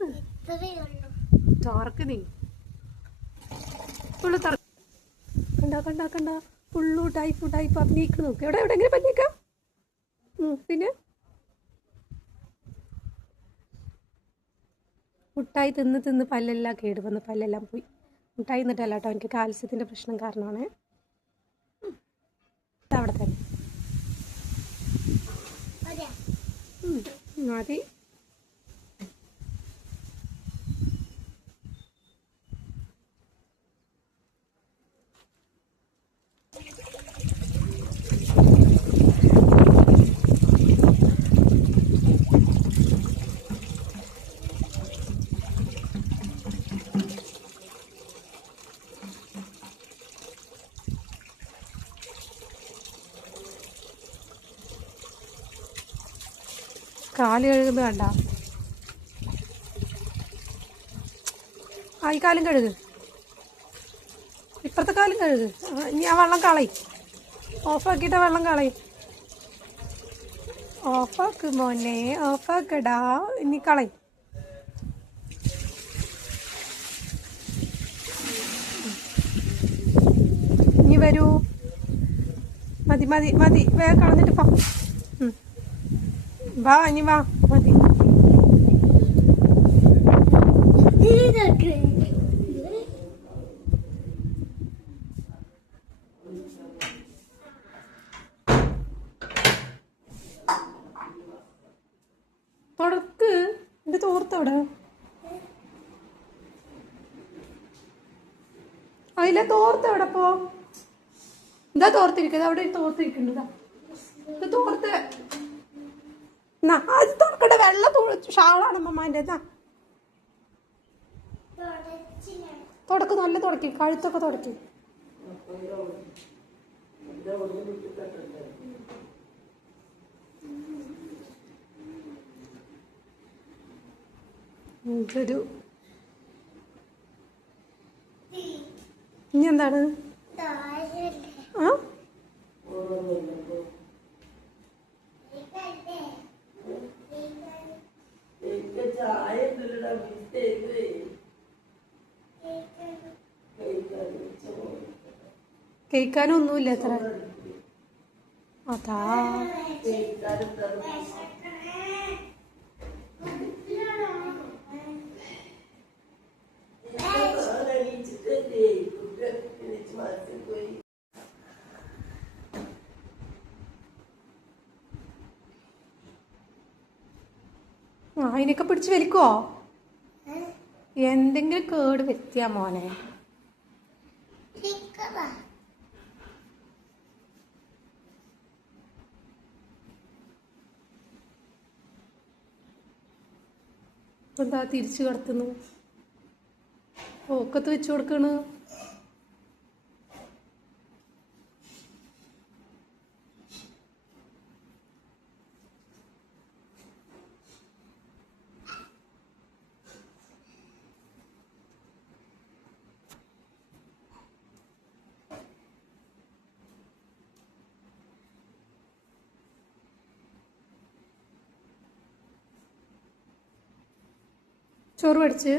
തുറന്ന് ഇത്രയേ ഉള്ളൂ. തുറക്ക് നീ ഫുള്ള് തുറ കണ്ട കണ്ട കണ്ട. ഫുള്ളു ടൈപ്പ് ടൈപ്പ് അഭിനയിക്ക് നോക്ക്. എവിടെ എവിടെ? എങ്ങനെ പഞ്ഞേക്കാം? പിന്നെ? മുട്ടായി തിന്ന് തിന്ന് പല്ലെല്ലാം കേട് വന്ന് പല്ലെല്ലാം പോയി. മുട്ടായി നിന്നിട്ടല്ല കേട്ടോ എനിക്ക് കാൽസ്യത്തിന്റെ പ്രശ്നം കാരണമാണ്. അവിടെ തന്നെ. മതി കാൽ കഴുകുന്നത് കണ്ട? ആ ഈ കാലും കഴുകു. ഇപ്പുറത്തെ കാലും കഴുക്. ഇനി ആ വെള്ളം കളയും. ഓഫാക്കിയിട്ട് വെള്ളം കളയും. ഓഫാക്ക് മോനെ ഓഫാക്കടാ. ഇനി കളയും. ഇനി വരൂ. മതി മതി മതി. വേഗം കളഞ്ഞിട്ട് പോ. വാ ഇനി വാ മതി. തുടക്ക്. ഇത് തോർത്തവിടെ അതിലെ തോർത്ത് പോ? ഇതാ തോർത്തിരിക്കുന്നത് അവിടെ തോർത്തിരിക്കുന്നതാ ഇത് തോർത്ത്. വെള്ള ഷാളാണ് അമ്മമാന്റെ നല്ല തുടക്കി കഴുത്തൊക്കെ തുടക്കി. ഇനി എന്താണ്? ആ? കഴിക്കാനൊന്നുമില്ല അത്ര. അതാ ആ അതിനൊക്കെ പിടിച്ച് വലിക്കുവോ എന്തെങ്കിലും കേട് വ്യക്തിയ മോനെ? എന്താ തിരിച്ചു കിടത്തുന്നു? ഓക്കത്ത് വെച്ചു കൊടുക്കണ്. ചോറ് പഠിച്ച്